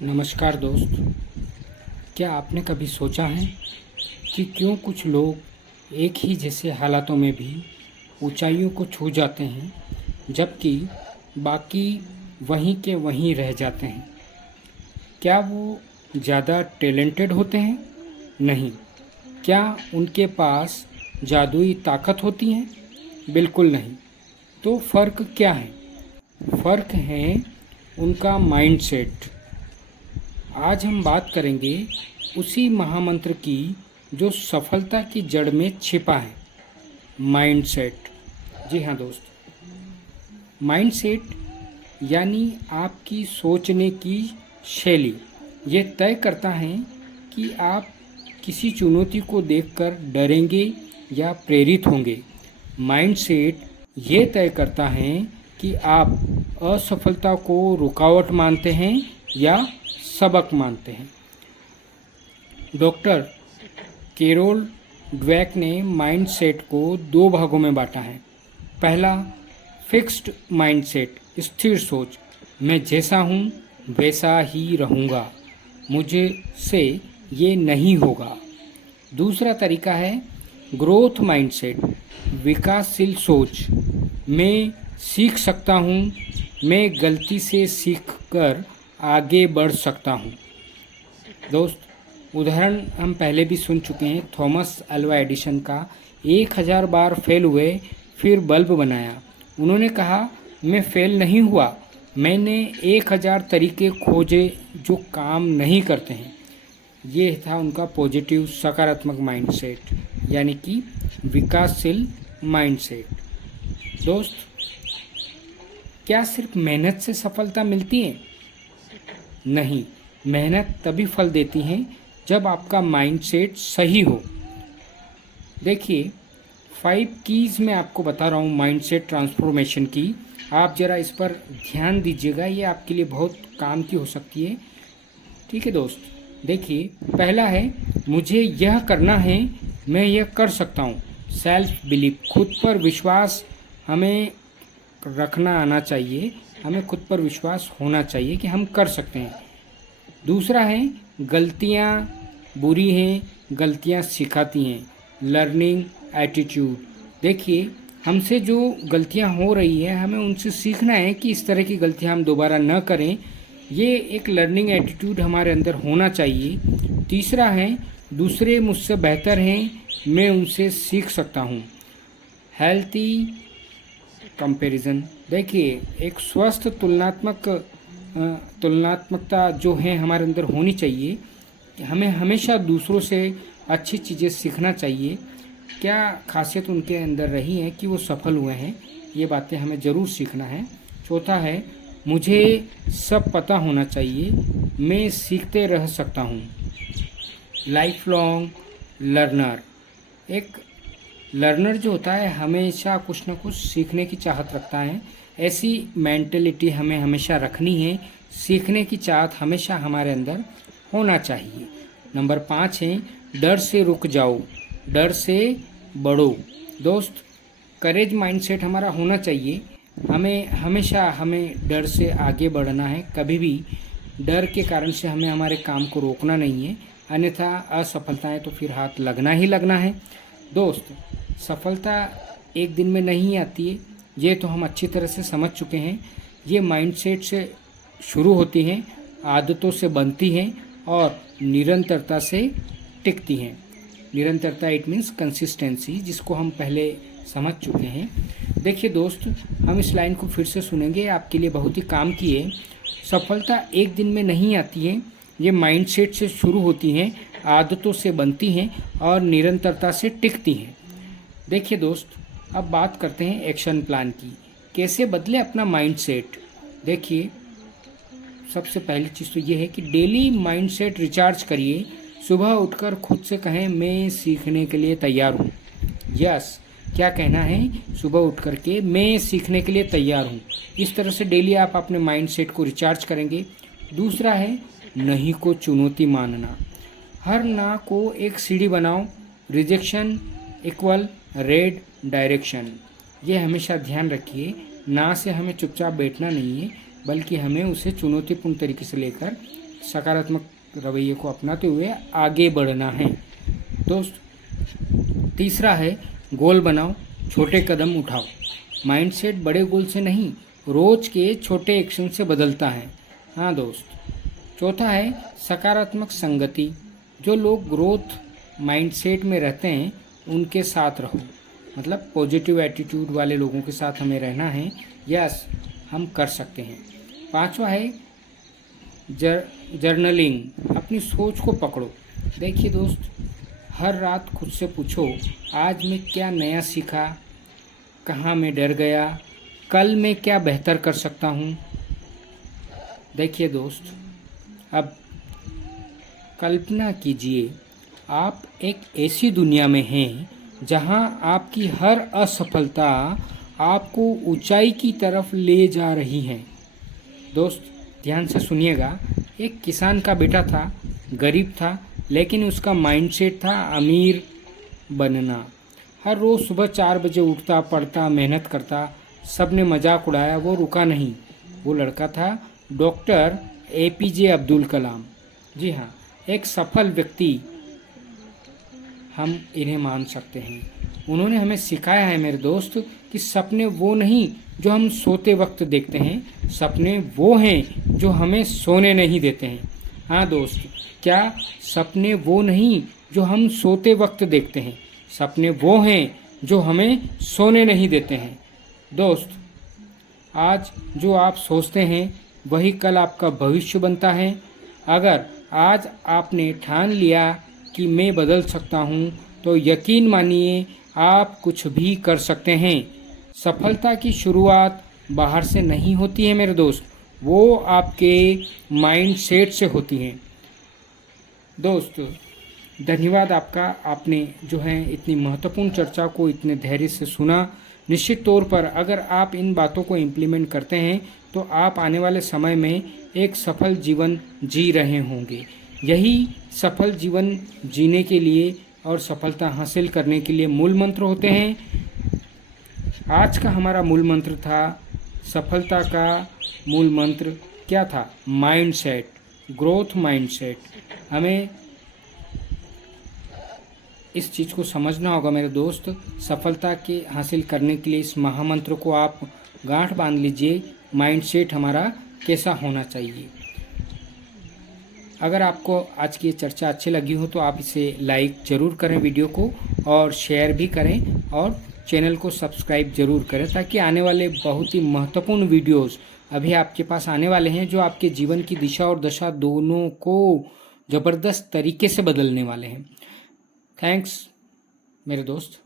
नमस्कार दोस्त। क्या आपने कभी सोचा है कि क्यों कुछ लोग एक ही जैसे हालातों में भी ऊंचाइयों को छू जाते हैं जबकि बाकी वहीं के वहीं रह जाते हैं? क्या वो ज़्यादा टैलेंटेड होते हैं? नहीं। क्या उनके पास जादुई ताकत होती है? बिल्कुल नहीं। तो फ़र्क क्या है? फ़र्क है उनका माइंडसेट। आज हम बात करेंगे उसी महामंत्र की जो सफलता की जड़ में छिपा है, माइंडसेट। जी हाँ दोस्त, माइंडसेट यानी आपकी सोचने की शैली। ये तय करता है कि आप किसी चुनौती को देखकर डरेंगे या प्रेरित होंगे। माइंडसेट ये तय करता है कि आप असफलता को रुकावट मानते हैं या सबक मानते हैं। डॉक्टर कैरोल ड्वेक ने माइंडसेट को दो भागों में बांटा है। पहला, फिक्स्ड माइंडसेट, स्थिर सोच, मैं जैसा हूँ वैसा ही रहूँगा, मुझे से ये नहीं होगा। दूसरा तरीका है ग्रोथ माइंडसेट, विकासशील सोच, मैं सीख सकता हूँ, मैं गलती से सीख कर आगे बढ़ सकता हूँ। दोस्त, उदाहरण हम पहले भी सुन चुके हैं। थॉमस अल्वा एडिसन का 1000 बार फेल हुए फिर बल्ब बनाया। उन्होंने कहा, मैं फेल नहीं हुआ, मैंने 1000 तरीके खोजे जो काम नहीं करते हैं। ये था उनका पॉजिटिव सकारात्मक माइंडसेट, यानी कि विकासशील माइंडसेट। दोस्त, क्या सिर्फ मेहनत से सफलता मिलती है? नहीं, मेहनत तभी फल देती है जब आपका माइंडसेट सही हो। देखिए, 5 कीज़ मैं आपको बता रहा हूँ माइंडसेट ट्रांसफॉर्मेशन की। आप ज़रा इस पर ध्यान दीजिएगा, ये आपके लिए बहुत काम की हो सकती है। ठीक है दोस्त, देखिए, पहला है मुझे यह करना है, मैं यह कर सकता हूँ। सेल्फ बिलीफ, खुद पर विश्वास हमें रखना आना चाहिए, हमें खुद पर विश्वास होना चाहिए कि हम कर सकते हैं। दूसरा है गलतियाँ बुरी हैं, गलतियाँ सिखाती हैं, लर्निंग एटीट्यूड। देखिए, हमसे जो गलतियाँ हो रही है हमें उनसे सीखना है कि इस तरह की गलतियाँ हम दोबारा न करें। ये एक लर्निंग एटीट्यूड हमारे अंदर होना चाहिए। तीसरा है दूसरे मुझसे बेहतर हैं, मैं उनसे सीख सकता हूँ, हेल्थी कंपैरिजन। देखिए, एक स्वस्थ तुलनात्मकता जो है हमारे अंदर होनी चाहिए कि हमें हमेशा दूसरों से अच्छी चीज़ें सीखना चाहिए। क्या खासियत उनके अंदर रही है कि वो सफल हुए हैं, ये बातें हमें ज़रूर सीखना है। चौथा है मुझे सब पता होना चाहिए, मैं सीखते रह सकता हूँ, लाइफ लॉन्ग लर्नर। एक लर्नर जो होता है हमेशा कुछ ना कुछ सीखने की चाहत रखता है। ऐसी मेंटलिटी हमें हमेशा रखनी है, सीखने की चाहत हमेशा हमारे अंदर होना चाहिए। नंबर 5 है डर से रुक जाओ, डर से बढ़ो। दोस्त, करेज माइंडसेट हमारा होना चाहिए। हमें डर से आगे बढ़ना है, कभी भी डर के कारण से हमें हमारे काम को रोकना नहीं है, अन्यथा असफलताएं तो फिर हाथ लगना ही लगना है। दोस्त, सफलता एक दिन में नहीं आती है, ये तो हम अच्छी तरह से समझ चुके हैं। ये माइंडसेट से शुरू होती हैं, आदतों से बनती हैं और निरंतरता से टिकती हैं। निरंतरता इट मीन्स कंसिस्टेंसी, जिसको हम पहले समझ चुके हैं। देखिए दोस्त, हम इस लाइन को फिर से सुनेंगे, आपके लिए बहुत ही काम की है। सफलता एक दिन में नहीं आती है, ये माइंडसेट से शुरू होती हैं, आदतों से बनती हैं और निरंतरता से टिकती हैं। देखिए दोस्त, अब बात करते हैं एक्शन प्लान की, कैसे बदले अपना माइंडसेट। देखिए, सबसे पहली चीज़ तो ये है कि डेली माइंडसेट रिचार्ज करिए। सुबह उठकर खुद से कहें मैं सीखने के लिए तैयार हूँ। यस, क्या कहना है? सुबह उठ कर के मैं सीखने के लिए तैयार हूँ। इस तरह से डेली आप अपने माइंडसेट को रिचार्ज करेंगे। दूसरा है नहीं को चुनौती मानना, हर ना को एक सीढ़ी बनाओ, रिजेक्शन इक्वल रेड डायरेक्शन। ये हमेशा ध्यान रखिए, ना से हमें चुपचाप बैठना नहीं है, बल्कि हमें उसे चुनौतीपूर्ण तरीके से लेकर सकारात्मक रवैये को अपनाते हुए आगे बढ़ना है। दोस्त, तीसरा है गोल बनाओ, छोटे कदम उठाओ। माइंडसेट बड़े गोल से नहीं, रोज के छोटे एक्शन से बदलता है। हाँ दोस्त। चौथा है सकारात्मक संगति। जो लोग ग्रोथ माइंडसेट में रहते हैं उनके साथ रहो, मतलब पॉजिटिव एटीट्यूड वाले लोगों के साथ हमें रहना है। यस, हम कर सकते हैं। पांचवा है जर्नलिंग। अपनी सोच को पकड़ो। देखिए दोस्त, हर रात खुद से पूछो, आज मैं क्या नया सीखा, कहाँ मैं डर गया, कल मैं क्या बेहतर कर सकता हूँ। देखिए दोस्त, अब कल्पना कीजिए आप एक ऐसी दुनिया में हैं जहाँ आपकी हर असफलता आपको ऊंचाई की तरफ ले जा रही है। दोस्त, ध्यान से सुनिएगा। एक किसान का बेटा था, गरीब था, लेकिन उसका माइंडसेट था अमीर बनना। हर रोज़ सुबह 4 बजे उठता, पढ़ता, मेहनत करता। सबने मजाक उड़ाया, वो रुका नहीं। वो लड़का था डॉक्टर APJ अब्दुल कलाम। जी हाँ, एक सफल व्यक्ति हम इन्हें मान सकते हैं। उन्होंने हमें सिखाया है मेरे दोस्त कि सपने वो नहीं जो हम सोते वक्त देखते हैं, सपने वो हैं जो हमें सोने नहीं देते हैं। हाँ दोस्त, क्या सपने वो नहीं जो हम सोते वक्त देखते हैं, सपने वो हैं जो हमें सोने नहीं देते हैं। दोस्त, आज जो आप सोचते हैं वही कल आपका भविष्य बनता है। अगर आज आपने ठान लिया कि मैं बदल सकता हूँ, तो यकीन मानिए आप कुछ भी कर सकते हैं। सफलता की शुरुआत बाहर से नहीं होती है मेरे दोस्त, वो आपके माइंडसेट से होती है। दोस्त, धन्यवाद आपका। आपने जो है इतनी महत्वपूर्ण चर्चा को इतने धैर्य से सुना। निश्चित तौर पर अगर आप इन बातों को इम्प्लीमेंट करते हैं तो आप आने वाले समय में एक सफल जीवन जी रहे होंगे। यही सफल जीवन जीने के लिए और सफलता हासिल करने के लिए मूल मंत्र होते हैं। आज का हमारा मूल मंत्र था, सफलता का मूल मंत्र क्या था? Mindset, growth mindset. हमें इस चीज़ को समझना होगा मेरे दोस्त। सफलता के हासिल करने के लिए इस महामंत्र को आप गांठ बांध लीजिए। माइंडसेट हमारा कैसा होना चाहिए। अगर आपको आज की ये चर्चा अच्छी लगी हो तो आप इसे लाइक ज़रूर करें वीडियो को, और शेयर भी करें, और चैनल को सब्सक्राइब ज़रूर करें, ताकि आने वाले बहुत ही महत्वपूर्ण वीडियोस अभी आपके पास आने वाले हैं, जो आपके जीवन की दिशा और दशा दोनों को ज़बरदस्त तरीके से बदलने वाले हैं। थैंक्स मेरे दोस्त।